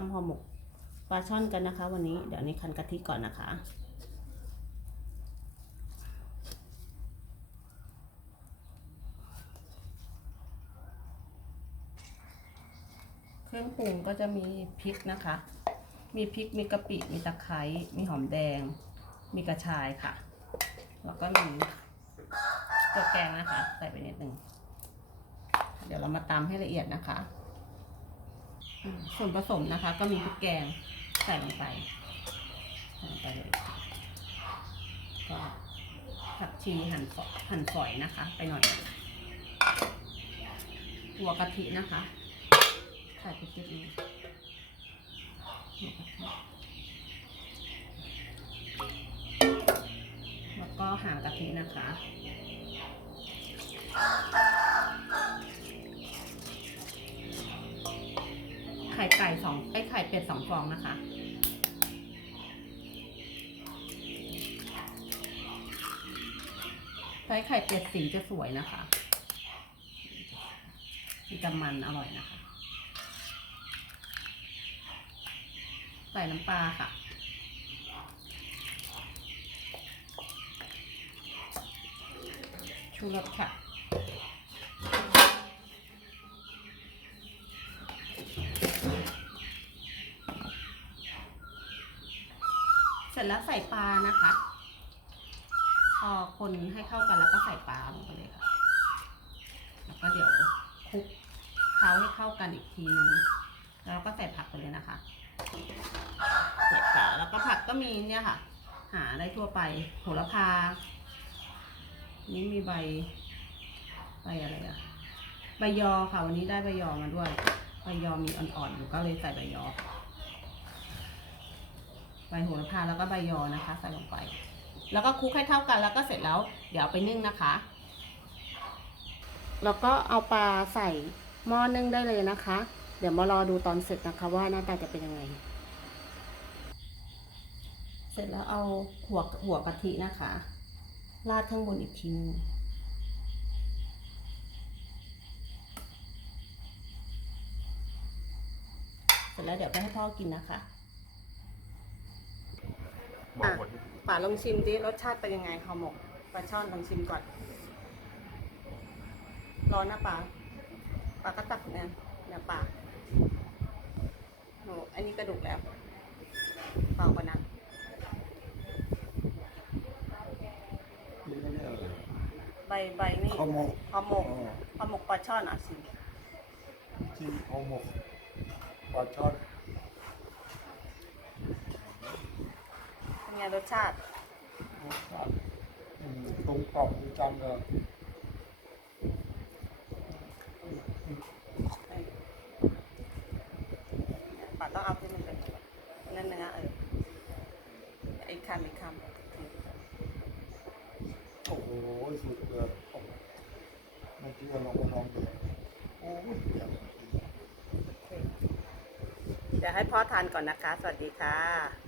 ทำห่อหมกปลาช่อนกันนะคะ วันนี้เดี๋ยวนี้คันกะทิก่อนนะคะ เครื่องปรุงก็จะมีพริกนะคะ มีพริกมีกะปิมีตะไคร้มีหอมแดง มีกระชายค่ะ แล้วก็มีตัวแกงนะคะ ใส่ไปนิดนึงเดี๋ยวเรามาตำให้ละเอียดนะคะ ส่วนผสมนะคะ ก็มีพริกแกงใส่ลงไปใส่ลงไปเลยก็ผักชีหั่นฝอยหั่นฝอยนะคะ ไปหน่อยหัวกะทินะคะใส่ไปนิดนึงหัวกะทิแล้วก็หางกะทินะคะ ก่สองไอ้ไข่เป็ดสองฟองนะคะ ใช้ไข่เป็ดสีจะสวยนะคะมีกำมันอร่อยนะคะ ใส่น้ำปลาค่ะชูรสค่ะ สร็จแล้วใส่ปลานะคะพอคนให้เข้ากันแล้วก็ใส่ปลาลงไปเลยค่ะ แล้วก็เดี๋ยวคลุกเคล้าให้เข้ากันอีกทีนึงแล้วก็ใส่ผักไปเลยนะคะใส่ปลาแล้วก็ผักก็มีเนี่ยค่ะ หาได้ทั่วไปโหระพา นี่มีใบ ใบอะไรอะใบยอค่ะ วันนี้ได้ใบยอมาด้วย ใบยอมีอ่อนๆอยู่ก็เลยใส่ใบยอ ใบโหระพาแล้วก็ใบยอนะคะ ใส่ลงไป แล้วก็คลุกให้เท่ากันแล้วก็เสร็จแล้ว เดี๋ยวไปนึ่งนะคะ แล้วก็เอาปลาใส่หม้อนึ่งได้เลยนะคะ เดี๋ยวมารอดูตอนเสร็จนะคะว่าหน้าตาจะเป็นยังไง เสร็จแล้วเอาหัวหัวกะทินะคะ ราดข้างบนอีกทีนึงเสร็จแล้วเดี๋ยวไปให้พ่อกินนะคะ บอกหมดป่าลองชิมดิรสชาติเป็นยังไงห่อหมกปลาช่อนลองชิมก่อน ร้อนนะป่าป่าก็ตักเนี่ยเนี่ยป่าโหอันนี้กระดูกแล้วเปล่ากว่านั้นนี่ไม่ได้เลยใบใบนี่ข้าวหมกห่อหมกอ๋อห่อหมกปลาช่อนอะชิมที่ข้าวหมกปลาช่อน เป็น ไงรสชาติรสชาติอืมตรงกรอบดีจังเลยป่าต้องเอาที่มันเป็นนั่นเนื้อเอออีกคำอีกคำโอ้โหสุดเลยเมื่อกี้ลองมาลองดูโอ้ยเดี๋ยวเดี๋ยวให้พ่อทานก่อนนะคะ สวัสดีค่ะ